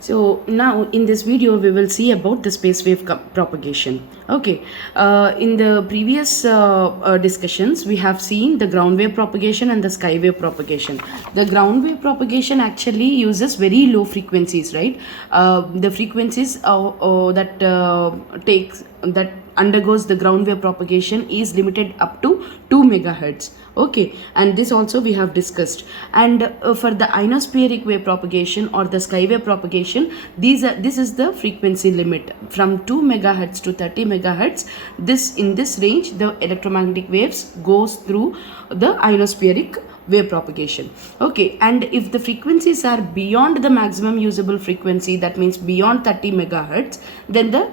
So now in this video we will see about the space wave propagation. Okay, in the previous discussions we have seen the ground wave propagation and the sky wave propagation. The ground wave propagation actually uses very low frequencies, right? The frequencies that undergoes the ground wave propagation is limited up to 2 megahertz. Okay, and this also we have discussed. And for the ionospheric wave propagation or the sky wave propagation, this is the frequency limit from 2 megahertz to 30 megahertz. In this range the electromagnetic waves goes through the ionospheric wave propagation. Okay, and if the frequencies are beyond the maximum usable frequency, that means beyond 30 megahertz, then the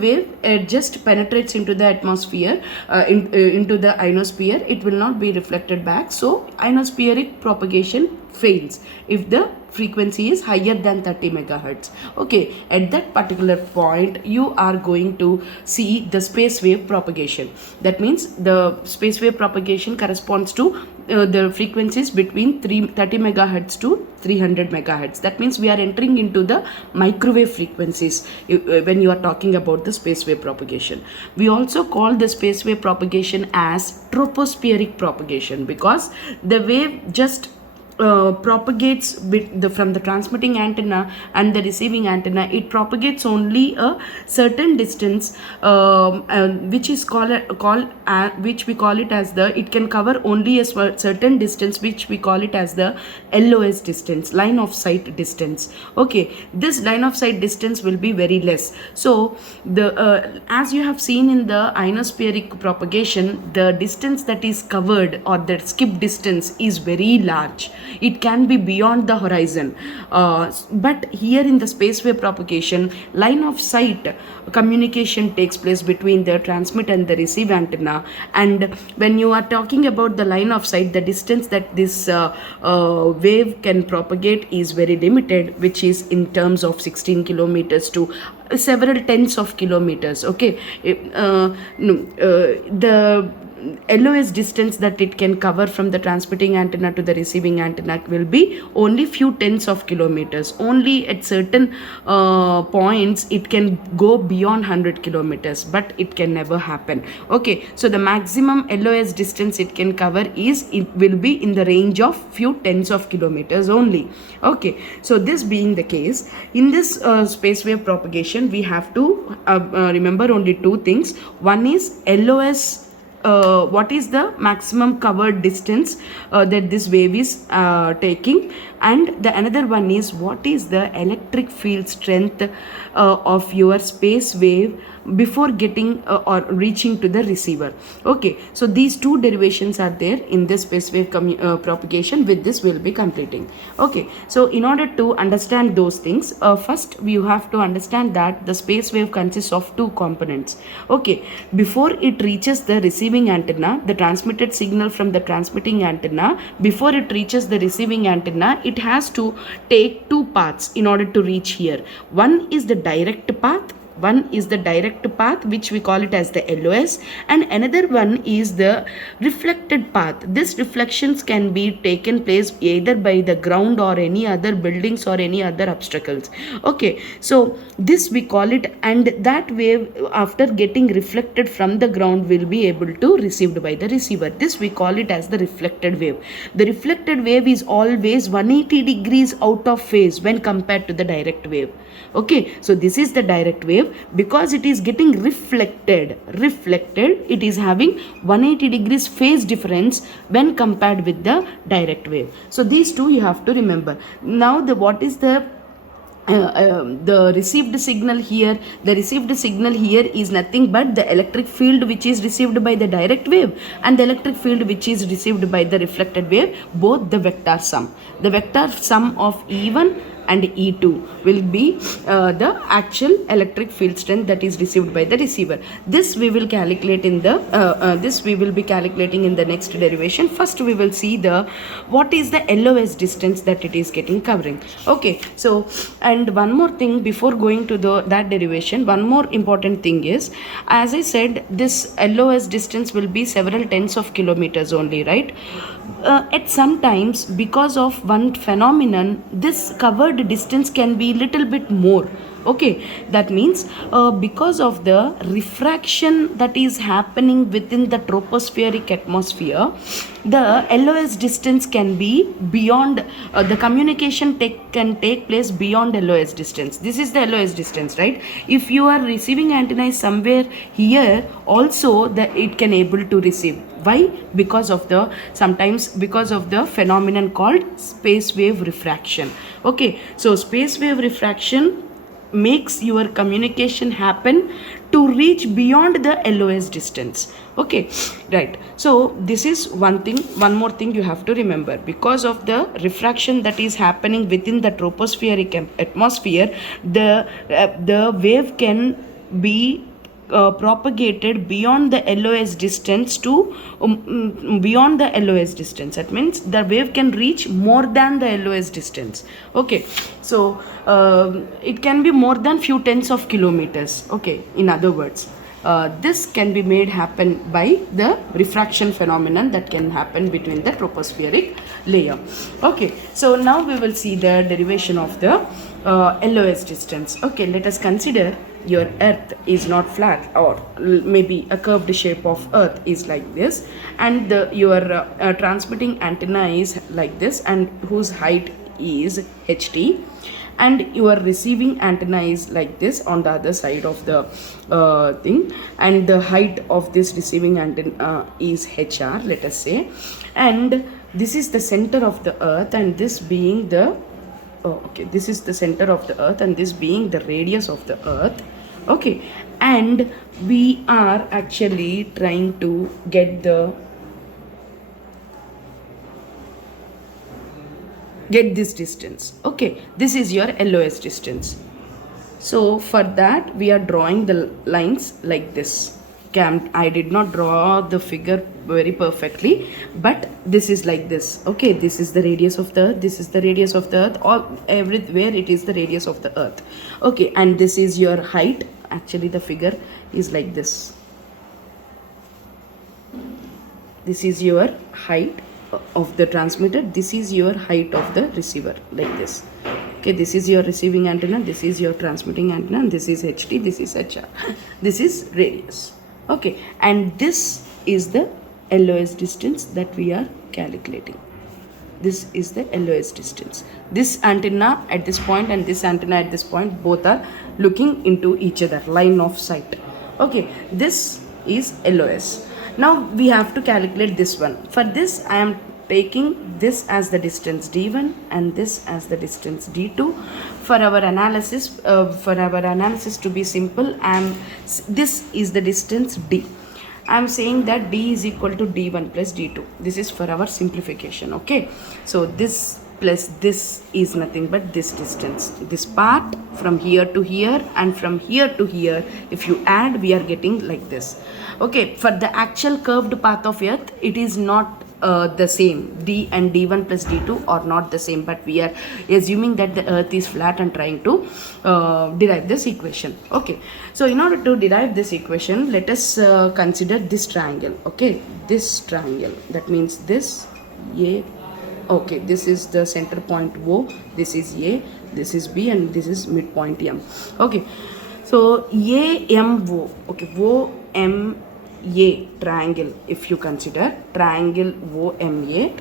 wave just penetrates into the atmosphere, into the ionosphere. It will not be reflected back, so ionospheric propagation fails if the frequency is higher than 30 megahertz. Okay, at that particular point you are going to see the space wave propagation. That means the space wave propagation corresponds to the frequencies between 30 megahertz to 300 megahertz. That means we are entering into the microwave frequencies when you are talking about the space wave propagation. We also call the space wave propagation as tropospheric propagation, because the wave just propagates from the transmitting antenna and the receiving antenna. It propagates only a certain distance, which we call it as the, it can cover only a certain distance, which we call it as the LOS distance, line of sight distance. Okay, this line of sight distance will be very less. So the as you have seen in the ionospheric propagation, the distance that is covered or the skip distance is very large. It can be beyond the horizon, but here in the space wave propagation, line of sight communication takes place between the transmit and the receive antenna. And when you are talking about the line of sight, the distance that this wave can propagate is very limited, which is in terms of 16 kilometers to several tens of kilometers. Okay, the LOS distance that it can cover from the transmitting antenna to the receiving antenna will be only few tens of kilometers. Only at certain points it can go beyond 100 kilometers, but it can never happen. Okay, so the maximum LOS distance it can cover will be in the range of few tens of kilometers only. Okay, so this being the case, in this space wave propagation we have to remember only two things. One is LOS, what is the maximum covered distance that this wave is taking, and the another one is what is the electric field strength of your space wave before getting or reaching to the receiver. Okay, so these two derivations are there in this space wave propagation. With this we'll be completing. Okay, so in order to understand those things, first you have to understand that the space wave consists of two components. Okay, before it reaches the receiving antenna, the transmitted signal from the transmitting antenna, before it reaches the receiving antenna, it has to take two paths in order to reach here. One is the direct path, which we call it as the LOS, and another one is the reflected path. This reflections can be taken place either by the ground or any other buildings or any other obstacles. Okay, so this we call it, and that wave after getting reflected from the ground will be able to received by the receiver. This we call it as the reflected wave. The reflected wave is always 180 degrees out of phase when compared to the direct wave. Okay, so this is the direct wave. Because it is getting reflected, it is having 180 degrees phase difference when compared with the direct wave. So these two you have to remember. Now what is the received signal here? The received signal here is nothing but the electric field which is received by the direct wave and the electric field which is received by the reflected wave, both the vector sum. The vector sum of E1 and E2 will be the actual electric field strength that is received by the receiver. This we will calculate in the be calculating in the next derivation. First we will see what is the LOS distance that it is getting covering. Okay, so and one more thing before going to that derivation, one more important thing is, as I said, this LOS distance will be several tens of kilometers only, right? At sometimes, because of one phenomenon, this covered distance can be little bit more. Okay, that means because of the refraction that is happening within the tropospheric atmosphere, the LOS distance can be beyond, the communication can take place beyond LOS distance. This is the LOS distance, right? If you are receiving antenna is somewhere here, also that it can able to receive. Why? Because of the, sometimes because of the phenomenon called space wave refraction. Okay, so space wave refraction makes your communication happen to reach beyond the LOS distance. Okay, right. So this is one thing, one more thing you have to remember. Because of the refraction that is happening within the tropospheric atmosphere, the wave can be propagated beyond the LOS distance to beyond the LOS distance. That means the wave can reach more than the LOS distance. Okay, so it can be more than few tens of kilometers. Okay, in other words, this can be made happen by the refraction phenomenon that can happen between the tropospheric layer. Okay, so now we will see the derivation of the LOS distance. Okay, let us consider your earth is not flat, or maybe a curved shape of earth is like this, and your transmitting antenna is like this, and whose height is HT, and your receiving antenna is like this on the other side of the thing, and the height of this receiving antenna is HR, let us say, and this is the center of the earth, and this being the this is the center of the earth, and this being the radius of the earth. Okay, and we are actually trying to get this distance. Okay, this is your LOS distance. So for that we are drawing the lines like this. Okay, I did not draw the figure very perfectly, but this is like this. Okay, this is the radius of the earth, this is the radius of the earth, all everywhere it is the radius of the earth. Okay, and this is your height. Actually the figure is like this. This is your height of the transmitter, this is your height of the receiver, like this. Okay, this is your receiving antenna, this is your transmitting antenna, and this is HT, this is HR, this is radius. Okay, and this is the LOS distance that we are calculating. This is the LOS distance. This antenna at this point and this antenna at this point, both are looking into each other, line of sight. Okay, this is LOS. Now we have to calculate this one. For this I am taking this as the distance D1 and this as the distance D2. For our analysis, to be simple, this is the distance D. I am saying that D is equal to D1 plus D2. This is for our simplification. Okay, so this plus this is nothing but this distance, this part from here to here and from here to here. If you add, we are getting like this. Okay, for the actual curved path of earth, it is not the same. D and D1 plus D2 are not the same, but we are assuming that the earth is flat and trying to derive this equation. Okay, so in order to derive this equation, let us consider this triangle. Okay, this triangle, that means this A. Okay, this is the center point O, this is A, this is B, and this is midpoint M. Okay, so AMO, okay, OMA triangle, if you consider triangle OMA.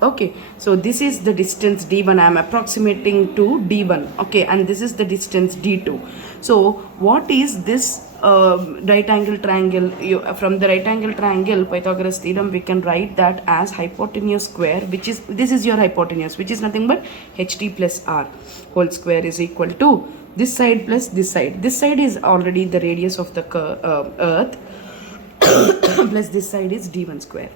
Okay, so this is the distance D1. I am approximating to D1. Okay, and this is the distance D2. So what is this right angle triangle? From the right angle triangle, Pythagoras theorem, we can write that as hypotenuse square, which is, this is your hypotenuse, which is nothing but HT plus R whole square is equal to this side plus this side. This side is already the radius of the earth plus this side is D1 square.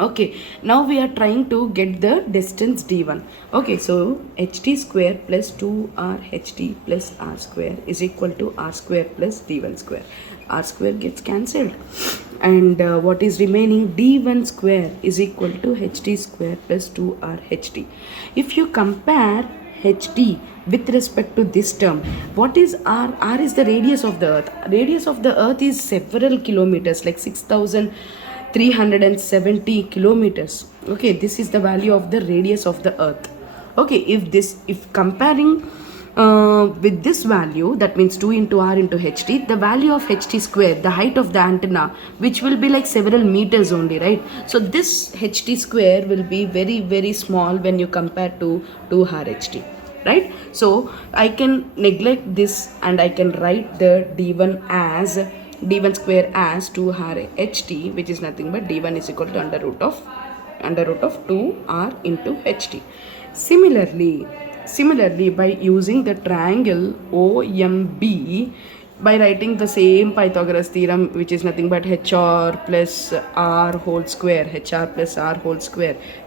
Okay, now we are trying to get the distance D1. Okay, so HT square plus 2R HT plus R square is equal to R square plus D1 square. R square gets cancelled, and what is remaining, D1 square is equal to HT square plus 2R HT. If you compare HT with respect to this term, what is R? R is the radius of the earth. Radius of the earth is several kilometers, like 6,000 370 kilometers. Okay, this is the value of the radius of the earth. Okay, if comparing with this value, that means 2 into r into ht, the value of ht square, the height of the antenna, which will be like several meters only, right? So this ht square will be very, very small when you compare to 2r ht, right? So I can neglect this and I can write the d1 as d1 square as 2r ht, which is nothing but d1 is equal to under root of 2r into ht. Similarly, by using the triangle OMB, by writing the same Pythagoras theorem, which is nothing but hr plus r whole square,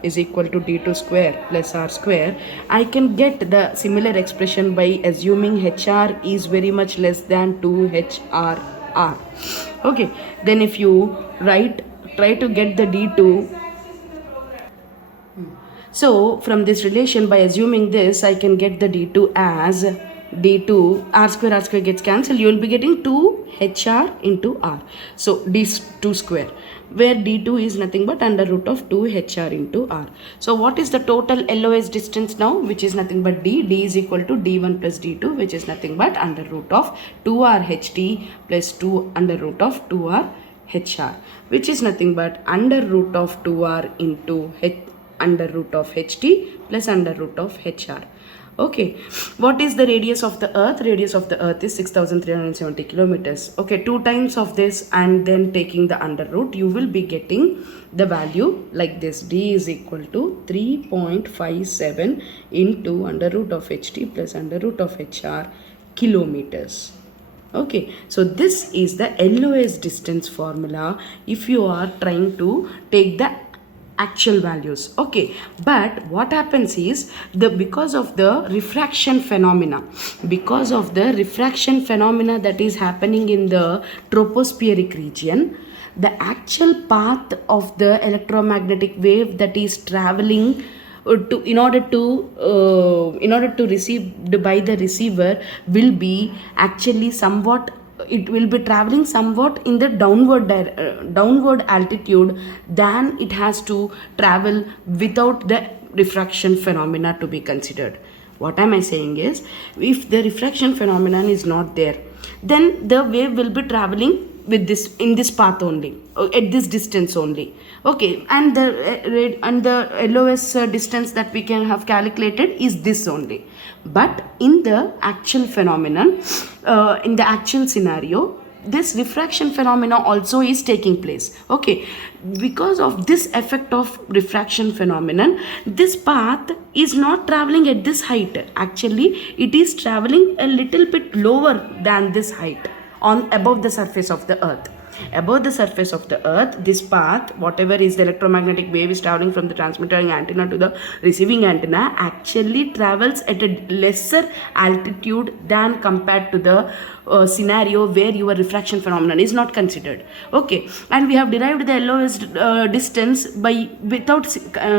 is equal to d2 square plus r square, I can get the similar expression by assuming hr is very much less than 2hrr. Okay, then if you try to get the d2. So from this relation, by assuming this, I can get the d2 as d2 r square gets cancelled. You will be getting 2hr into r. So d2 square, where d2 is nothing but under root of 2hr into r. So what is the total LOS distance now? Which is nothing but d is equal to d1 plus d2, which is nothing but under root of 2r ht plus 2 under root of 2r hr, which is nothing but under root of 2r into under root of ht plus under root of hr. Okay, what is the radius of the earth? Radius of the earth is 6370 kilometers. Okay, 2 times of this and then taking the under root, you will be getting the value like this. D is equal to 3.57 into under root of ht plus under root of hr kilometers. Okay, so this is the LOS distance formula if you are trying to take the actual values. Okay, but what happens is because of the refraction phenomena that is happening in the tropospheric region, the actual path of the electromagnetic wave that is traveling in order to receive by the receiver will be actually somewhat, it will be traveling somewhat in the downward altitude than it has to travel without the refraction phenomena to be considered. What am I saying is, if the refraction phenomenon is not there, then the wave will be traveling with this in this path only, at this distance only. Okay, and the LOS distance that we can have calculated is this only. But in the actual phenomenon, in the actual scenario, this refraction phenomena also is taking place. Okay, because of this effect of refraction phenomenon, this path is not traveling at this height. Actually, it is traveling a little bit lower than this height, on above the surface of the earth. Above the surface of the earth, this path, whatever is the electromagnetic wave is traveling from the transmitting antenna to the receiving antenna, actually travels at a lesser altitude than compared to the scenario where your refraction phenomenon is not considered. Okay, and we have derived the LOS distance without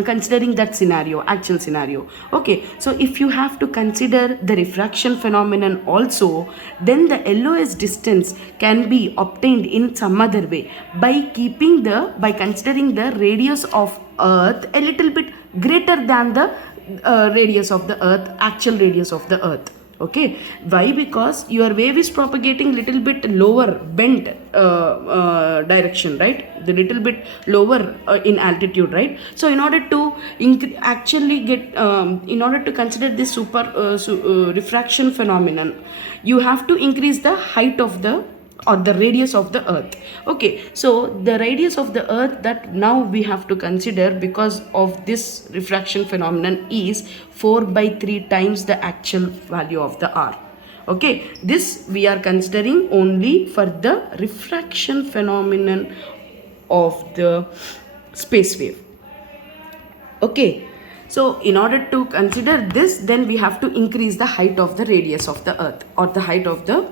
considering that scenario, actual scenario. Okay, so if you have to consider the refraction phenomenon also, then the LOS distance can be obtained in some other way by considering the radius of earth a little bit greater than the radius of the earth, actual radius of the earth. Okay, why? Because your wave is propagating little bit lower bent direction, right? The little bit lower in altitude, right? So in order to in order to consider this refraction phenomenon, you have to increase the height of the radius of the earth. Okay, so the radius of the earth that now we have to consider because of this refraction phenomenon is 4/3 times the actual value of the r. Okay, this we are considering only for the refraction phenomenon of the space wave. Okay, so in order to consider this, then we have to increase the height of the radius of the earth, or the height of the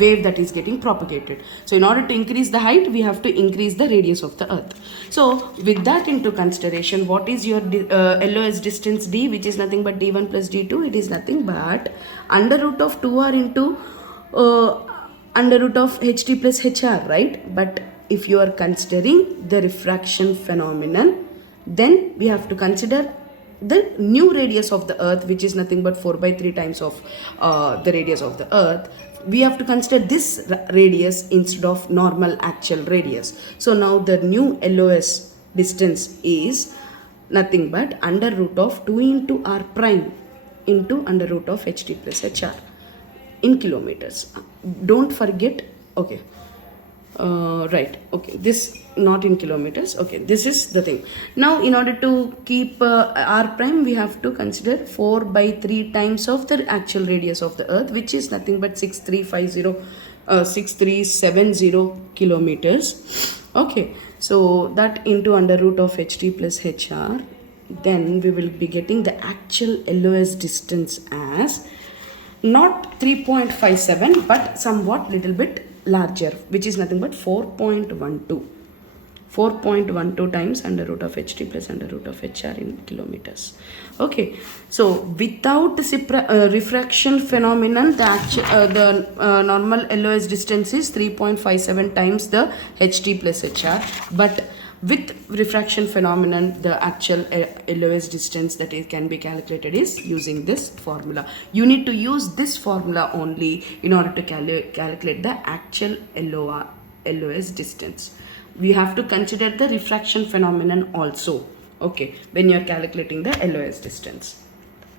wave that is getting propagated. So in order to increase the height, we have to increase the radius of the earth. So with that into consideration, what is your LOS distance d, which is nothing but d1 plus d2? It is nothing but under root of 2r into under root of ht plus hr, right? But if you are considering the refraction phenomenon, then we have to consider the new radius of the earth, which is nothing but 4 by 3 times of the radius of the earth. We have to consider this radius instead of normal actual radius. So now the new LOS distance is nothing but under root of 2 into r prime into under root of ht plus hr in kilometers. Don't forget, okay, right, okay, this not in kilometers, okay, this is the thing. Now in order to keep r prime, we have to consider 4 by 3 times of the actual radius of the earth, which is nothing but 6370 kilometers. Okay, so that into under root of ht plus hr, then we will be getting the actual LOS distance as not 3.57 but somewhat little bit larger, which is nothing but 4.12 times under root of ht plus under root of hr in kilometers. Okay, so without refraction phenomenon, the normal LOS distance is 3.57 times the ht plus hr, but with refraction phenomenon, the actual LOS distance that it can be calculated is using this formula. You need to use this formula only in order to calculate the actual LOS distance. We have to consider the refraction phenomenon also, okay, when you are calculating the LOS distance.